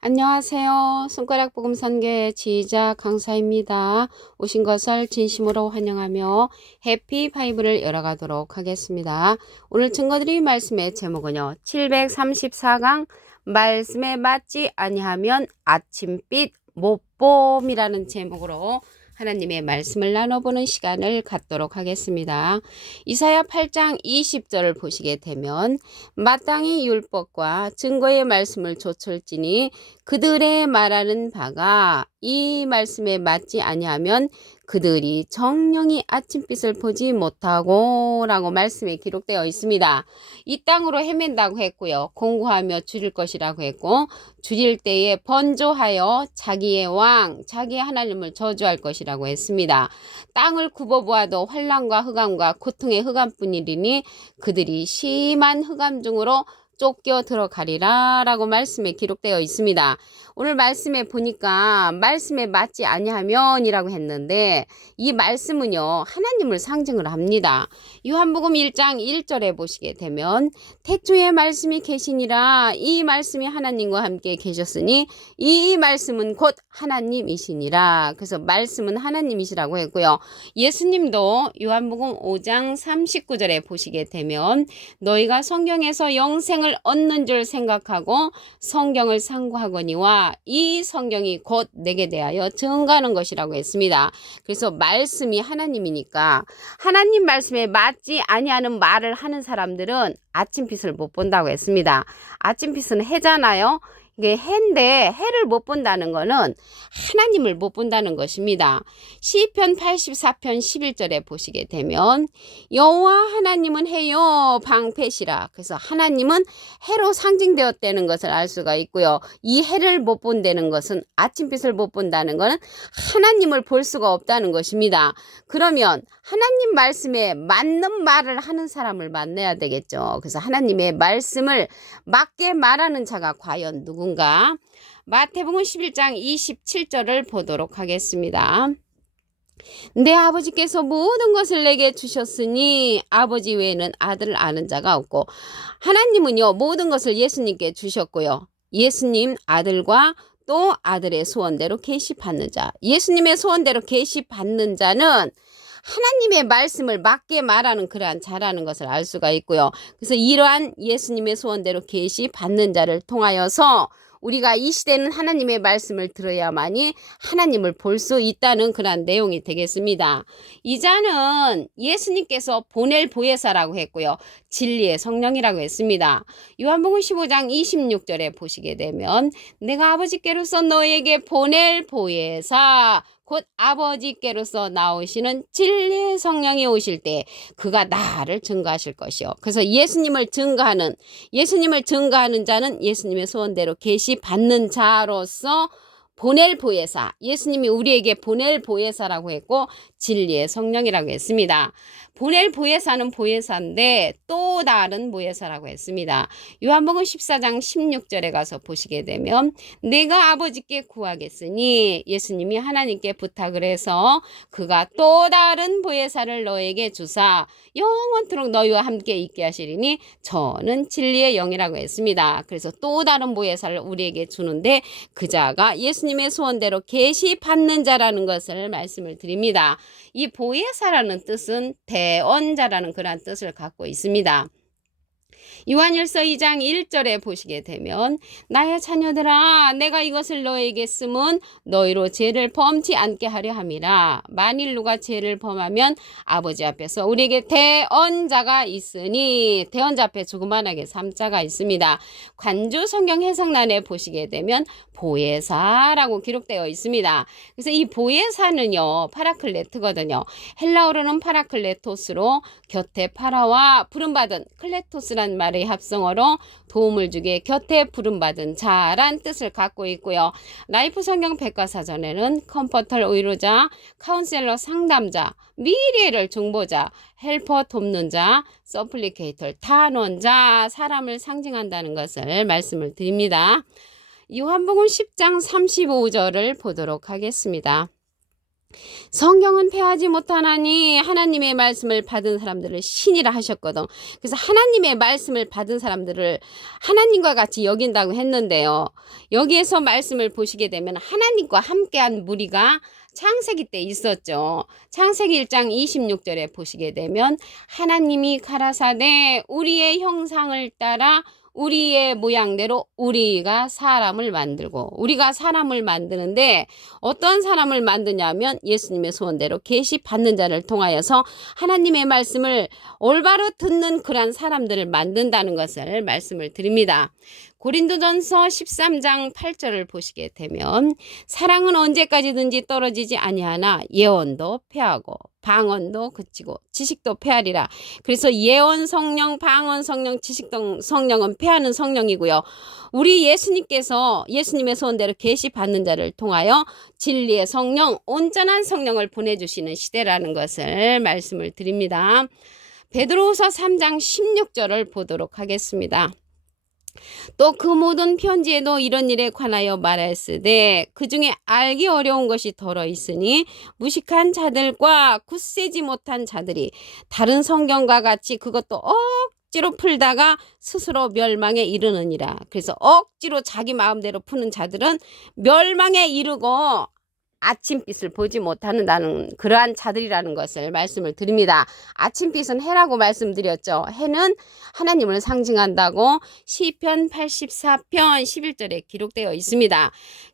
안녕하세요. 손가락 복음 선교의 지휘자 강사입니다. 오신 것을 진심으로 환영하며 해피 바이블을 열어가도록 하겠습니다. 오늘 증거드릴 말씀의 제목은요. 734강 말씀에 맞지 아니하면 아침빛 못봄이라는 제목으로 하나님의 말씀을 나눠보는 시간을 갖도록 하겠습니다. 이사야 8장 20절을 보시게 되면 마땅히 율법과 증거의 말씀을 좇을지니 그들의 말하는 바가 이 말씀에 맞지 아니하면 그들이 정령이 아침빛을 보지 못하고 라고 말씀에 기록되어 있습니다. 이 땅으로 헤맨다고 했고요. 공고하며 줄일 것이라고 했고 줄일 때에 번조하여 자기의 왕, 자기의 하나님을 저주할 것이라고 했습니다. 땅을 굽어보아도 환난과 흑암과 고통의 흑암뿐이리니 그들이 심한 흑암 중으로 쫓겨 들어가리라 라고 말씀에 기록되어 있습니다. 오늘 말씀에 보니까 말씀에 맞지 아니하면 이라고 했는데 이 말씀은요 하나님을 상징을 합니다. 요한복음 1장 1절에 보시게 되면 태초에 말씀이 계시니라 이 말씀이 하나님과 함께 계셨으니 이 말씀은 곧 하나님이시니라. 그래서 말씀은 하나님이시라고 했고요. 예수님도 요한복음 5장 39절에 보시게 되면 너희가 성경에서 영생을 얻는 줄 생각하고 성경을 상고하거니와 이 성경이 곧 내게 대하여 증거하는 것이라고 했습니다. 그래서 말씀이 하나님이니까 하나님 말씀에 맞지 아니하는 말을 하는 사람들은 아침빛을 못 본다고 했습니다. 아침빛은 해잖아요. 이게 해인데 해를 못 본다는 거는 하나님을 못 본다는 것입니다. 시편 84편 11절에 보시게 되면 여호와 하나님은 해요 방패시라. 그래서 하나님은 해로 상징되었다는 것을 알 수가 있고요. 이 해를 못 본다는 것은 아침빛을 못 본다는 것은 하나님을 볼 수가 없다는 것입니다. 그러면 하나님 말씀에 맞는 말을 하는 사람을 만나야 되겠죠. 그래서 하나님의 말씀을 맞게 말하는 자가 과연 누군가? 마태복음 11장 27절을 보도록 하겠습니다. 내 아버지께서 모든 것을 내게 주셨으니 아버지 외에는 아들을 아는 자가 없고 하나님은요 모든 것을 예수님께 주셨고요. 예수님 아들과 또 아들의 소원대로 계시받는 자, 예수님의 소원대로 계시받는 자는 하나님의 말씀을 맞게 말하는 그러한 자라는 것을 알 수가 있고요. 그래서 이러한 예수님의 소원대로 계시받는 자를 통하여서 우리가 이 시대는 하나님의 말씀을 들어야만이 하나님을 볼 수 있다는 그런 내용이 되겠습니다. 이 자는 예수님께서 보낼 보혜사라고 했고요. 진리의 성령이라고 했습니다. 요한복음 15장 26절에 보시게 되면 내가 아버지께로서 너에게 보낼 보혜사 곧 아버지께로서 나오시는 진리의 성령이 오실 때 그가 나를 증거하실 것이요. 그래서 예수님을 증거하는 자는 예수님의 소원대로 계시받는 자로서 보낼 보혜사, 예수님이 우리에게 보낼 보혜사라고 했고 진리의 성령이라고 했습니다. 보낼 보혜사는 보혜사인데 또 다른 보혜사라고 했습니다. 요한복음 14장 16절에 가서 보시게 되면 내가 아버지께 구하겠으니 예수님이 하나님께 부탁을 해서 그가 또 다른 보혜사를 너에게 주사 영원토록 너희와 함께 있게 하시리니 저는 진리의 영이라고 했습니다. 그래서 또 다른 보혜사를 우리에게 주는데 그 자가 예수님의 소원대로 계시받는 자라는 것을 말씀을 드립니다. 이 보혜사라는 뜻은 대언자라는 그런 뜻을 갖고 있습니다. 요한일서 2장 1절에 보시게 되면 나의 자녀들아 내가 이것을 너에게 쓰면 너희로 죄를 범치 않게 하려 함이라. 만일 누가 죄를 범하면 아버지 앞에서 우리에게 대언자가 있으니 대언자 앞에 조그만하게 3자가 있습니다. 관주 성경 해석란에 보시게 되면 보혜사라고 기록되어 있습니다. 그래서 이 보혜사는요 파라클레트거든요. 헬라어로는 파라클레토스로 곁에 파라와 부름받은 클레토스란 말의 합성어로 도움을 주게 곁에 부름받은 자란 뜻을 갖고 있고요. 라이프 성경 백과사전에는 컴포터 위로자, 카운셀러 상담자, 미래를 중보자, 헬퍼 돕는 자, 서플리케이터 탄원자, 사람을 상징한다는 것을 말씀을 드립니다. 요한복음 10장 35절을 보도록 하겠습니다. 성경은 폐하지 못하나니 하나님의 말씀을 받은 사람들을 신이라 하셨거든. 그래서 하나님의 말씀을 받은 사람들을 하나님과 같이 여긴다고 했는데요. 여기에서 말씀을 보시게 되면 하나님과 함께한 무리가 창세기 때 있었죠. 창세기 1장 26절에 보시게 되면 하나님이 가라사대 우리의 형상을 따라 우리의 모양대로 우리가 사람을 만드는데 어떤 사람을 만드냐면 예수님의 소원대로 계시 받는 자를 통하여서 하나님의 말씀을 올바로 듣는 그런 사람들을 만든다는 것을 말씀을 드립니다. 고린도전서 13장 8절을 보시게 되면 사랑은 언제까지든지 떨어지지 아니하나 예언도 패하고 방언도 그치고 지식도 패하리라. 그래서 예언 성령, 방언 성령, 지식 성령은 패하는 성령이고요. 우리 예수님께서 예수님의 소원대로 계시 받는 자를 통하여 진리의 성령, 온전한 성령을 보내주시는 시대라는 것을 말씀을 드립니다. 베드로후서 3장 16절을 보도록 하겠습니다. 또 그 모든 편지에도 이런 일에 관하여 말하였으되 그 중에 알기 어려운 것이 덜어 있으니 무식한 자들과 굳세지 못한 자들이 다른 성경과 같이 그것도 억지로 풀다가 스스로 멸망에 이르느니라. 그래서 억지로 자기 마음대로 푸는 자들은 멸망에 이르고 아침빛을 보지 못하는 그러한 자들이라는 것을 말씀을 드립니다. 아침빛은 해라고 말씀드렸죠. 해는 하나님을 상징한다고 시편 84편 11절에 기록되어 있습니다.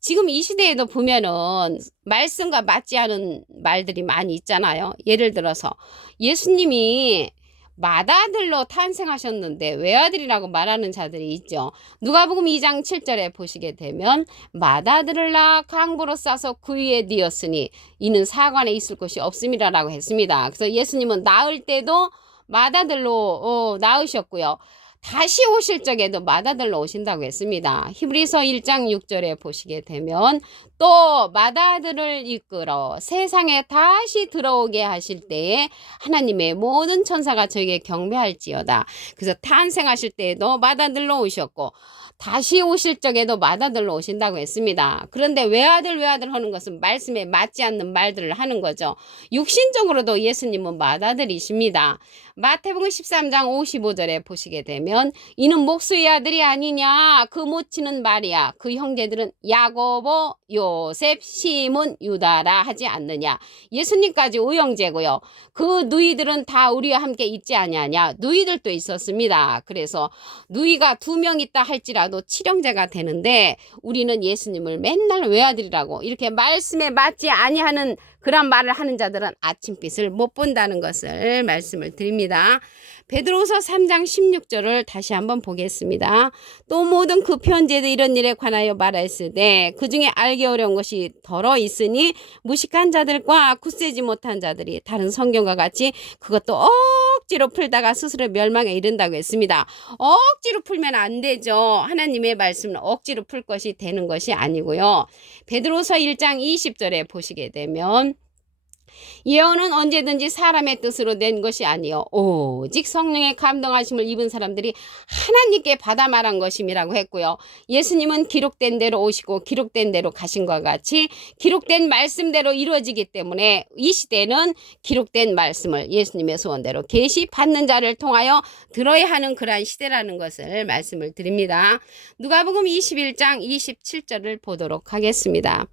지금 이 시대에도 보면은 말씀과 맞지 않은 말들이 많이 있잖아요. 예를 들어서 예수님이 맏아들로 탄생하셨는데 외아들이라고 말하는 자들이 있죠. 누가복음 2장 7절에 보시게 되면 맏아들을 낳아 강보로 싸서 구유에 뉘었으니 이는 사관에 있을 곳이 없음이라고 했습니다. 그래서 예수님은 낳을 때도 맏아들로 낳으셨고요. 다시 오실 적에도 맏아들로 오신다고 했습니다. 히브리서 1장 6절에 보시게 되면 또 맏아들을 이끌어 세상에 다시 들어오게 하실 때에 하나님의 모든 천사가 저에게 경배할지어다. 그래서 탄생하실 때에도 맏아들로 오셨고 다시 오실 적에도 맏아들로 오신다고 했습니다. 그런데 외아들 하는 것은 말씀에 맞지 않는 말들을 하는 거죠. 육신적으로도 예수님은 맏아들이십니다. 마태복음 13장 55절에 보시게 되면 이는 목수의 아들이 아니냐 그 모치는 마리아 그 형제들은 야고보 요셉 시몬 유다라 하지 않느냐. 예수님까지 오형제고요. 그 누이들은 다 우리와 함께 있지 아니하냐. 누이들도 있었습니다. 그래서 누이가 2명 있다 할지라도 칠형제가 되는데 우리는 예수님을 맨날 외아들이라고 이렇게 말씀에 맞지 아니하는 그런 말을 하는 자들은 아침빛을 못 본다는 것을 말씀을 드립니다. 베드로후서 3장 16절을 다시 한번 보겠습니다. 또 모든 그 편지에도 이런 일에 관하여 말하였으되 그 중에 알기 어려운 것이 덜어 있으니 무식한 자들과 굳세지 못한 자들이 다른 성경과 같이 그것도 억지로 풀다가 스스로 멸망에 이른다고 했습니다. 억지로 풀면 안 되죠. 하나님의 말씀은 억지로 풀 것이 되는 것이 아니고요. 베드로후서 1장 20절에 보시게 되면 예언은 언제든지 사람의 뜻으로 낸 것이 아니요 오직 성령의 감동하심을 입은 사람들이 하나님께 받아 말한 것임이라고 했고요. 예수님은 기록된 대로 오시고 기록된 대로 가신 것과 같이 기록된 말씀대로 이루어지기 때문에 이 시대는 기록된 말씀을 예수님의 소원대로 계시 받는 자를 통하여 들어야 하는 그러한 시대라는 것을 말씀을 드립니다. 누가복음 21장 27절을 보도록 하겠습니다.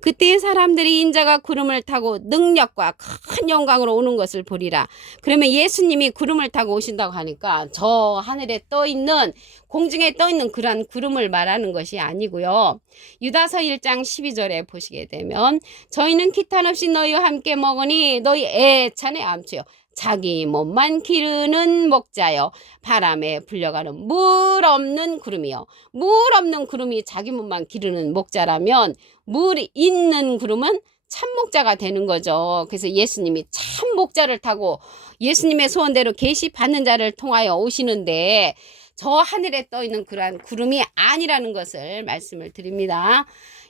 그때 사람들이 인자가 구름을 타고 능력과 큰 영광으로 오는 것을 보리라. 그러면 예수님이 구름을 타고 오신다고 하니까 저 하늘에 떠있는 공중에 떠있는 그러한 구름을 말하는 것이 아니고요. 유다서 1장 12절에 보시게 되면 저희는 기탄 없이 너희와 함께 먹으니 너희 애찬의 암초요 자기 몸만 기르는 목자요 바람에 불려가는 물 없는 구름이요. 물 없는 구름이 자기 몸만 기르는 목자라면 물이 있는 구름은 참목자가 되는 거죠. 그래서 예수님이 참목자를 타고 예수님의 소원대로 계시 받는 자를 통하여 오시는데 저 하늘에 떠있는 그러한 구름이 아니라는 것을 말씀을 드립니다.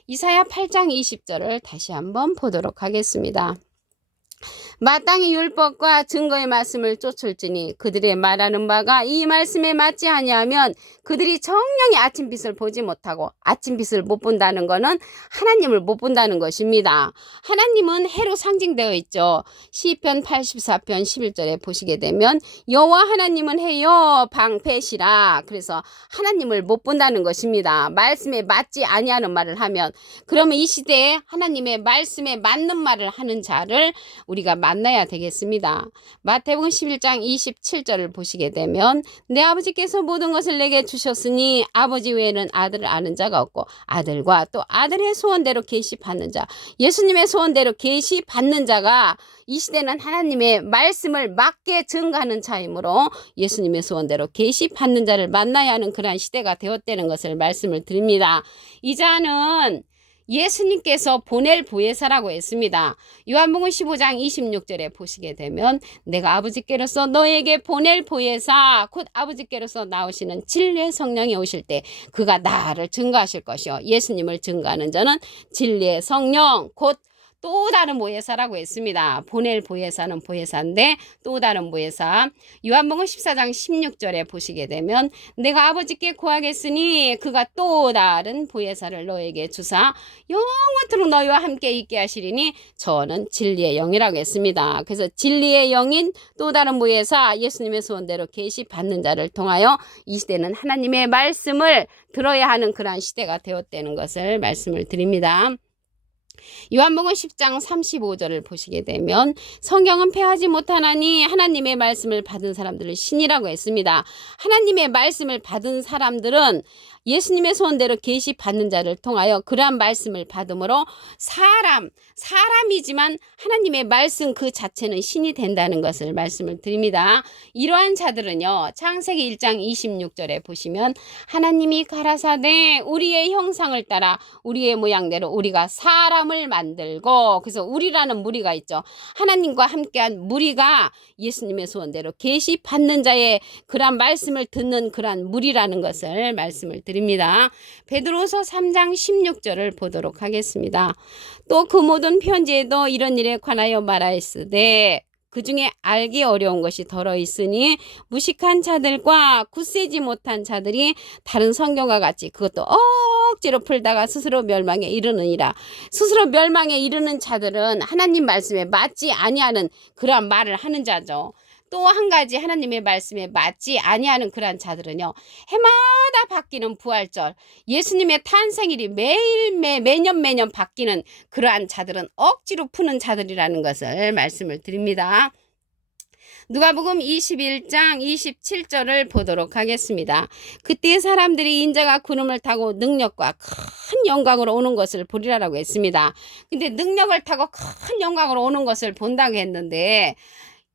이사야 8장 20절을 다시 한번 보도록 하겠습니다. 마땅히 율법과 증거의 말씀을 쫓을지니 그들의 말하는 바가 이 말씀에 맞지 아니하면 그들이 정령이 아침빛을 보지 못하고 아침빛을 못 본다는 것은 하나님을 못 본다는 것입니다. 하나님은 해로 상징되어 있죠. 시편 84편 11절에 보시게 되면 여호와 하나님은 해요 방패시라. 그래서 하나님을 못 본다는 것입니다. 말씀에 맞지 아니하는 말을 하면, 그러면 이 시대에 하나님의 말씀에 맞는 말을 하는 자를 우리가 만나야 되겠습니다. 마태복음 11장 27절을 보시게 되면 내 아버지께서 모든 것을 내게 주셨으니 아버지 외에는 아들을 아는 자가 없고 아들과 또 아들의 소원대로 계시받는 자, 예수님의 소원대로 계시받는 자가 이 시대는 하나님의 말씀을 맞게 증거하는 자이므로 예수님의 소원대로 계시받는 자를 만나야 하는 그러한 시대가 되었다는 것을 말씀을 드립니다. 이 자는 예수님께서 보낼 보혜사라고 했습니다. 요한복음 15장 26절에 보시게 되면 내가 아버지께로서 너에게 보낼 보혜사 곧 아버지께로서 나오시는 진리의 성령이 오실 때 그가 나를 증거하실 것이요 예수님을 증거하는 자는 진리의 성령 곧 또 다른 보혜사라고 했습니다. 보낼 보혜사는 보혜사인데 또 다른 보혜사. 요한복음 14장 16절에 보시게 되면 내가 아버지께 구하겠으니 그가 또 다른 보혜사를 너에게 주사 영원토록 너희와 함께 있게 하시리니 저는 진리의 영이라고 했습니다. 그래서 진리의 영인 또 다른 보혜사 예수님의 소원대로 계시받는 자를 통하여 이 시대는 하나님의 말씀을 들어야 하는 그러한 시대가 되었다는 것을 말씀을 드립니다. 요한복음 10장 35절을 보시게 되면 성경은 패하지 못하나니 하나님의 말씀을 받은 사람들을 신이라고 했습니다. 하나님의 말씀을 받은 사람들은 예수님의 소원대로 계시받는 자를 통하여 그러한 말씀을 받음으로 사람이지만 하나님의 말씀 그 자체는 신이 된다는 것을 말씀을 드립니다. 이러한 자들은요 창세기 1장 26절에 보시면 하나님이 가라사대 우리의 형상을 따라 우리의 모양대로 우리가 사람을 만들고, 그래서 우리라는 무리가 있죠. 하나님과 함께한 무리가 예수님의 소원대로 계시받는 자의 그러한 말씀을 듣는 그러한 무리라는 것을 말씀을 드립니다. 베드로서 3장 16절을 보도록 하겠습니다. 또 그 모든 편지에도 이런 일에 관하여 말하였으되 그 중에 알기 어려운 것이 덜어 있으니 무식한 자들과 굳세지 못한 자들이 다른 성경과 같이 그것도 억지로 풀다가 스스로 멸망에 이르느니라. 스스로 멸망에 이르는 자들은 하나님 말씀에 맞지 아니하는 그러한 말을 하는 자죠. 또 한 가지 하나님의 말씀에 맞지 아니하는 그러한 자들은요 해마다 바뀌는 부활절 예수님의 탄생일이 매년 바뀌는 그러한 자들은 억지로 푸는 자들이라는 것을 말씀을 드립니다. 누가복음 21장 27절을 보도록 하겠습니다. 그때 사람들이 인자가 구름을 타고 능력과 큰 영광으로 오는 것을 보리라라고 했습니다. 근데 능력을 타고 큰 영광으로 오는 것을 본다고 했는데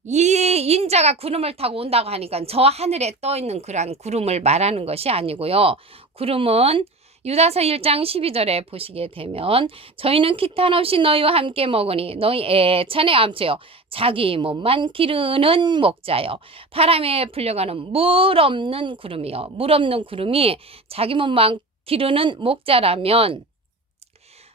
이 인자가 구름을 타고 온다고 하니까 저 하늘에 떠 있는 그러한 구름을 말하는 것이 아니고요. 구름은 유다서 1장 12절에 보시게 되면 저희는 기탄 없이 너희와 함께 먹으니 너희 애찬에 암초요 자기 몸만 기르는 목자요 바람에 불려가는 물 없는 구름이요. 물 없는 구름이 자기 몸만 기르는 목자라면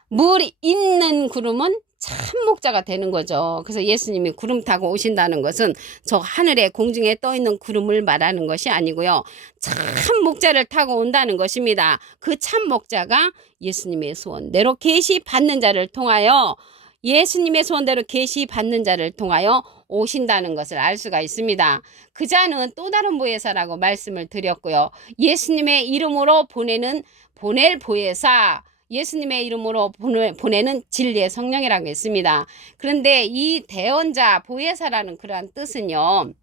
물 있는 구름은 참 목자가 되는 거죠. 그래서 예수님이 구름 타고 오신다는 것은 저 하늘에 공중에 떠 있는 구름을 말하는 것이 아니고요. 참 목자를 타고 온다는 것입니다. 그 참 목자가 예수님의 소원대로 계시받는 자를 통하여 예수님의 소원대로 계시받는 자를 통하여 오신다는 것을 알 수가 있습니다. 그 자는 또 다른 보혜사라고 말씀을 드렸고요. 예수님의 이름으로 보낼 보혜사 예수님의 이름으로 보내는 진리의 성령이라고 했습니다. 그런데 이 대언자 보혜사라는 그러한 뜻은요.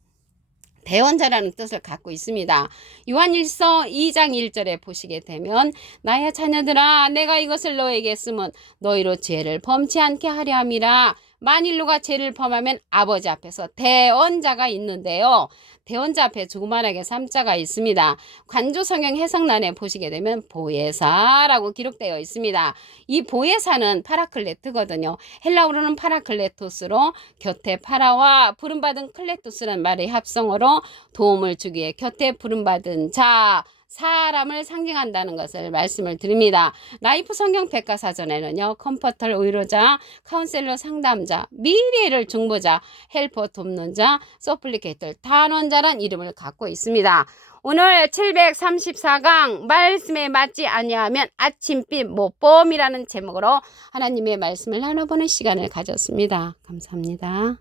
대언자라는 뜻을 갖고 있습니다. 요한일서 2장 1절에 보시게 되면 나의 자녀들아 내가 이것을 너에게 쓰면 너희로 죄를 범치 않게 하려 함이라. 만일 누가 죄를 범하면 아버지 앞에서 대언자가 있는데요. 대언자 앞에 조그만하게 3자가 있습니다. 관조성경 해석란에 보시게 되면 보혜사라고 기록되어 있습니다. 이 보혜사는 파라클레트거든요. 헬라어로는 파라클레토스로 곁에 파라와 부름받은 클레토스라는 말의 합성어로 도움을 주기에 곁에 부름받은 자 사람을 상징한다는 것을 말씀을 드립니다. 라이프 성경 백과사전에는요, 컴포터 의료자, 카운셀러 상담자, 미래를 중보자, 헬퍼 돕는 자, 서플리케이터 단원자란 이름을 갖고 있습니다. 오늘 734강 말씀에 맞지 아니하면 아침빛 못봄이라는 제목으로 하나님의 말씀을 나눠보는 시간을 가졌습니다. 감사합니다.